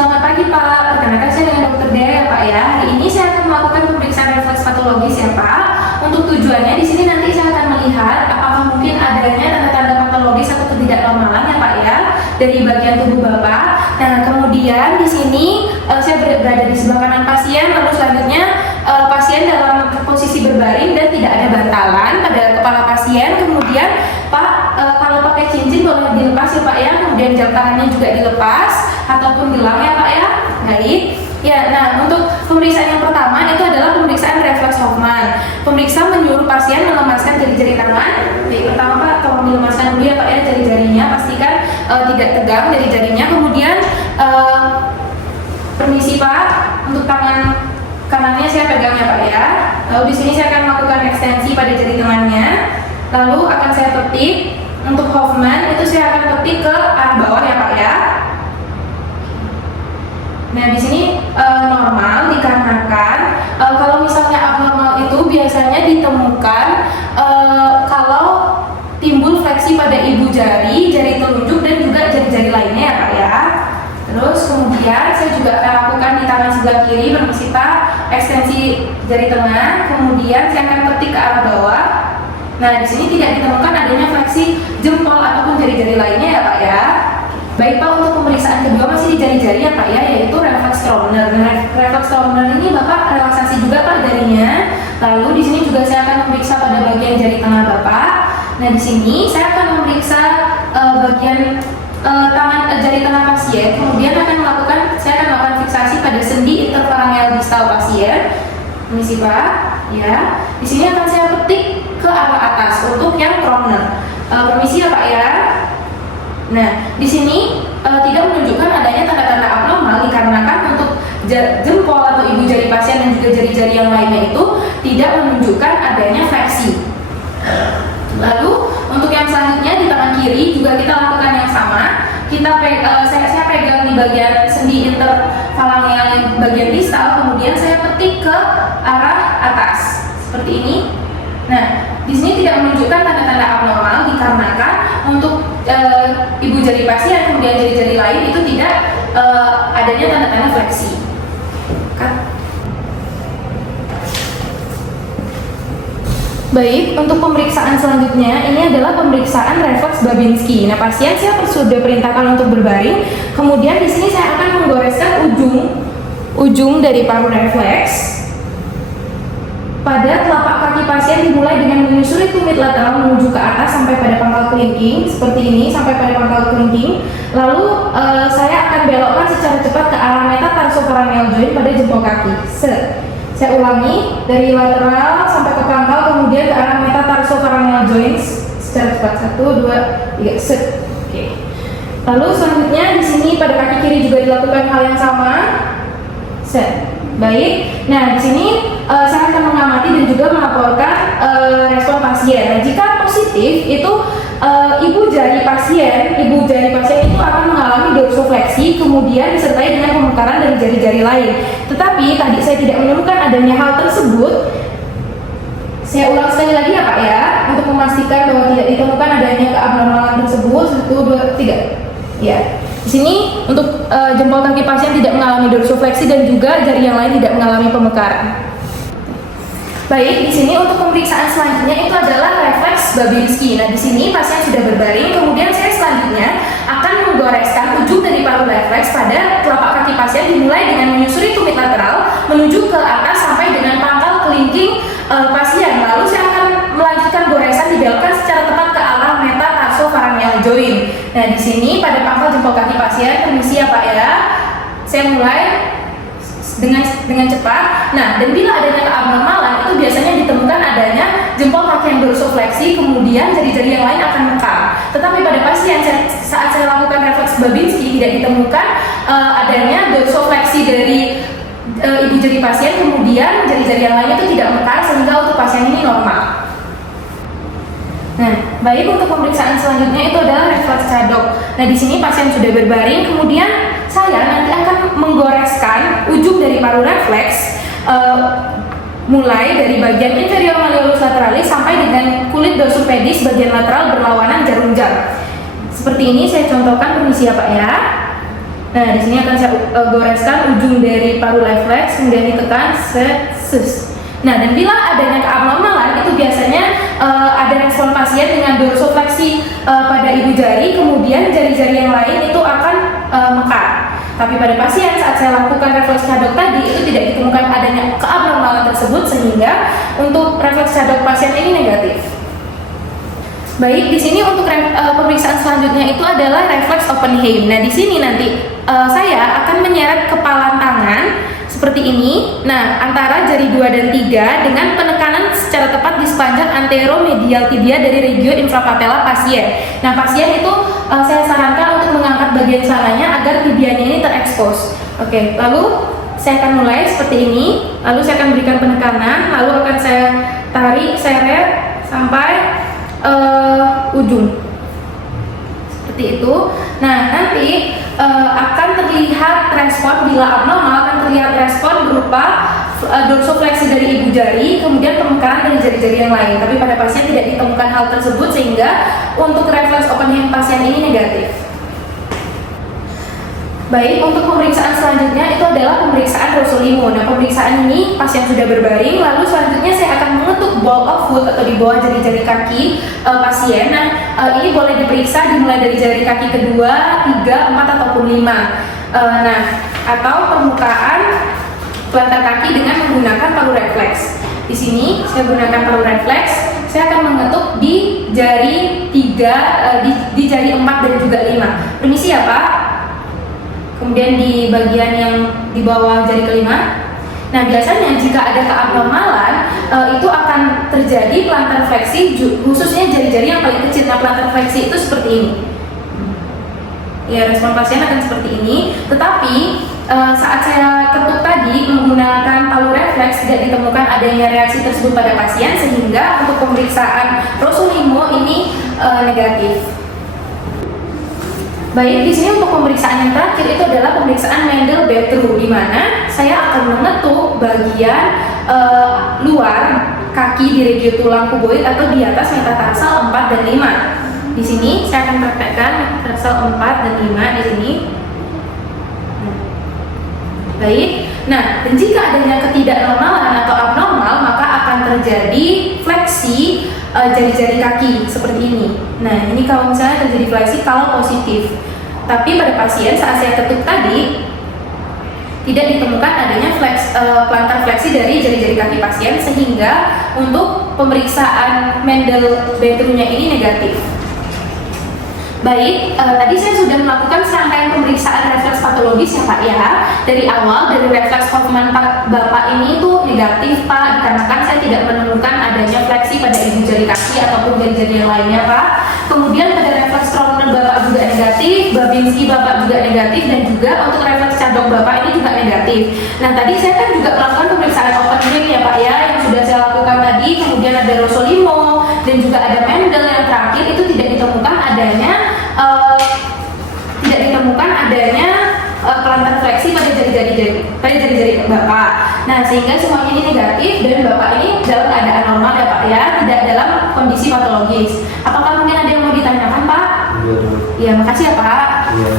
Selamat pagi Pak, perkenalkan saya dengan Dr. Dea ya Pak ya. Hari ini saya akan melakukan pemeriksaan refleks patologis ya Pak. Untuk tujuannya di sini nanti saya akan melihat apakah mungkin adanya tanda-tanda patologis atau ketidaknormalan ya Pak ya dari bagian tubuh Bapak. Nah kemudian di sini saya berada di sebelah kanan pasien, lalu selanjutnya pasien dalam posisi berbaring dan tidak ada bantalan pada kepala pasien. Kemudian Pak, kalau pakai cincin boleh dilepas ya Pak ya, kemudian jam tangannya juga dilepas ataupun gelang ya Pak ya. Baik. Ya, nah untuk pemeriksaan yang pertama itu adalah pemeriksaan refleks Hoffman. Pemeriksa menyuruh pasien melemaskan jari-jari tangan. Baik, pertama Pak, tolong dilemaskan dulu ya Pak ya jari-jarinya, pastikan tidak tegang jari-jarinya. Kemudian permisi Pak, untuk tangan kanannya saya pegang ya Pak ya. Lalu di sini saya akan melakukan ekstensi pada jari tengahnya. Lalu akan saya petik. Untuk Hoffman itu saya akan petik ke arah bawah ya Pak ya. Nah di sini normal dikarenakan kalau misalnya abnormal itu biasanya ditemukan kalau timbul fleksi pada ibu jari, jari telunjuk dan juga jari-jari lainnya ya Pak ya. Terus kemudian saya juga akan lakukan di tangan sebelah kiri, permisi Pak, ekstensi jari tengah, kemudian saya akan petik ke arah bawah. Nah di sini tidak ditemukan adanya fleksi jempol ataupun jari-jari lainnya ya Pak ya. Baik Pak, untuk pemeriksaan kedua masih di jari-jari ya Pak ya, yaitu refleks Trauner. Refleks Trauner ini Bapak relaksasi juga Pak jarinya. Lalu di sini juga saya akan memeriksa pada bagian jari tengah Bapak. Nah di sini saya akan memeriksa bagian jari tengah pasien. Kemudian saya akan melakukan fiksasi pada sendi interfalangeal distal pasien. Permisi Pak, ya. Di sini akan saya petik ke arah atas untuk yang Trauner. Permisi ya Pak ya. Nah, di sini tidak menunjukkan adanya tanda-tanda abnormal dikarenakan untuk jempol atau ibu jari pasien dan juga jari-jari yang lainnya itu tidak menunjukkan adanya fleksi. Lalu untuk yang selanjutnya di tangan kiri juga kita lakukan yang sama. Saya pegang di bagian sendi interfalangeal yang bagian distal, kemudian saya petik ke arah atas seperti ini. Nah, di sini tidak menunjukkan tanda-tanda abnormal dikarenakan untuk ibu jari pasien kemudian jari-jari lain itu tidak adanya tanda-tanda fleksi. Baik, untuk pemeriksaan selanjutnya ini adalah pemeriksaan refleks Babinski. Nah, pasien saya sudah perintahkan untuk berbaring. Kemudian di sini saya akan menggoreskan ujung dari paru refleks pada telapak kaki pasien dimulai dengan menyusuri tumit lateral menuju ke atas sampai pada pangkal kelingking seperti ini, sampai pada pangkal kelingking. Lalu saya akan belokkan secara cepat ke arah metatarsofarangeal joint pada jempol kaki. Saya ulangi dari lateral sampai ke pangkal, kemudian ke arah metatarsofarangeal joint secara cepat. 1, 2, 3, set. Oke. Lalu selanjutnya di sini pada kaki kiri juga dilakukan hal yang sama. Set. Baik. Nah di sini saya akan mengamati dan juga melaporkan respon pasien. Nah jika positif itu ibu jari pasien itu akan mengalami dorsofleksi, kemudian disertai dengan pemekaran dari jari-jari lain. Tetapi tadi saya tidak menemukan adanya hal tersebut. Saya ulang sekali lagi ya Pak ya, untuk memastikan bahwa tidak ditemukan adanya keabnormalan tersebut. 1, 2, 3. Ya. Di sini untuk jempol kaki pasien tidak mengalami dorsofleksi dan juga jari yang lain tidak mengalami pemekaran. Baik, di sini untuk pemeriksaan selanjutnya itu adalah refleks Babinski. Nah, di sini pasien sudah berbaring, kemudian saya selanjutnya akan menggoreskan ujung dari paru refleks pada telapak kaki pasien dimulai dengan menyusuri tumit lateral menuju ke atas sampai dengan pangkal kelingking pasien. Lalu saya akan melanjutkan goresan dibelokkan secara tepat ke arah metatarsofarangeal joint. Nah, di sini pada pangkal jempol kaki pasien, permisi ya Pak ya. Saya mulai dengan cepat. Nah, dan bila adanya keabnormalan itu biasanya ditemukan adanya jempol kaki yang dorsofleksi, kemudian jari-jari yang lain akan mekar. Tetapi pada pasien saat saya lakukan refleks Babinski tidak ditemukan adanya dorsofleksi dari ibu jari pasien, kemudian jari-jari yang lain itu tidak mekar sehingga untuk pasien ini normal. Nah, baik, untuk pemeriksaan selanjutnya itu adalah refleks Cadok. Nah, di sini pasien sudah berbaring, kemudian saya nanti akan menggoreskan ujung dari paru refleks mulai dari bagian inferior malleolus lateralis sampai dengan kulit dorsum pedis bagian lateral berlawanan jarum jam. Seperti ini saya contohkan, permisi ya Pak ya. Nah, di sini akan saya goreskan ujung dari paru refleks, kemudian ditekan sus. Nah, dan bila adanya keabnormalan itu biasanya ada respon pasien dengan dorsofleksi pada ibu jari, kemudian jari-jari yang lain itu akan mekar. Tapi pada pasien saat saya lakukan refleks cadok tadi itu tidak ditemukan adanya keabnormalan tersebut, sehingga untuk refleks cadok pasien ini negatif. Baik, di sini untuk pemeriksaan selanjutnya itu adalah refleks Oppenheim. Nah, di sini nanti saya akan menyeret kepalan tangan seperti ini. Nah, antara jari 2 dan 3 dengan penekanan secara tepat di sepanjang anteromedial tibia dari regio infrapatella pasien. Nah, pasien itu saya sarankan untuk mengangkat bagian celananya agar tibianya ini terekspos. Oke, lalu saya akan mulai seperti ini. Lalu saya akan berikan penekanan, lalu akan saya tarik, seret sampai ujung seperti itu. Nah, nanti akan terlihat respon bila abnormal, akan terlihat respon berupa dorsofleksi dari ibu jari, kemudian pemekaran dari jari-jari yang lain. Tapi pada pasien tidak ditemukan hal tersebut, sehingga untuk refleks Oppenheim pasien ini negatif. Baik, untuk pemeriksaan selanjutnya itu adalah pemeriksaan Rossolimo. Nah, pemeriksaan ini pasien sudah berbaring, lalu selanjutnya saya akan mengetuk ball of foot atau di bawah jari-jari kaki pasien. Nah, ini boleh diperiksa dimulai dari jari kaki kedua, 3, 4, ataupun 5. Nah, atau permukaan pelantar kaki dengan menggunakan paru refleks. Di sini saya gunakan paru refleks. Saya akan mengetuk di jari 3, di jari 4 dan juga 5. Permisi ya, Pak. Kemudian di bagian yang di bawah jari kelima. Nah, biasanya jika ada keabnormalan itu akan terjadi plantar fleksi, khususnya jari-jari yang paling kecil. Nah, plantar fleksi itu seperti ini. Ya, respon pasien akan seperti ini. Tetapi saat saya ketuk tadi menggunakan paru refleks tidak ditemukan adanya reaksi tersebut pada pasien, sehingga untuk pemeriksaan Rossolimo ini negatif. Baik, di sini untuk pemeriksaan yang terakhir itu adalah pemeriksaan Mendel-Betru, di mana saya akan mengetuk bagian luar kaki di regio tulang kuboid atau di atas metatarsal 4 dan 5. Di sini saya akan praktekkan metatarsal 4 dan 5 di sini. Baik. Nah, dan jika adanya ketidaknormalan atau abnormal, maka akan terjadi fleksi jari-jari kaki seperti ini. Nah, ini kalau misalnya terjadi fleksi kalau positif. Tapi pada pasien saat saya ketuk tadi tidak ditemukan adanya plantar fleksi dari jari-jari kaki pasien, sehingga untuk pemeriksaan Mendel-Betru-nya ini negatif. Baik, tadi saya sudah melakukan serangkaian pemeriksaan refleks patologis ya Pak ya. Dari awal, dari refleks Hoffman Bapak ini itu negatif Pak, dikarenakan saya tidak menemukan adanya fleksi pada ibu jari kaki ataupun jari-jari yang lainnya Pak. Kemudian pada refleks Stroman Bapak juga negatif, Babinski Bapak juga negatif, dan juga untuk refleks cadok Bapak ini juga negatif. Nah, tadi saya kan juga melakukan pemeriksaan Oppenheim ya Pak ya, yang sudah saya lakukan tadi. Kemudian ada Rossolimo dan juga ada Mendel yang terakhir, itu tidak ditemukan adanya plantar fleksi pada jari-jari Bapak. Nah, sehingga semuanya ini negatif dan Bapak ini dalam keadaan normal ya Pak ya, tidak dalam kondisi patologis. Apakah mungkin ada yang mau ditanyakan Pak? Iya. Ya, makasih ya Pak. Iya.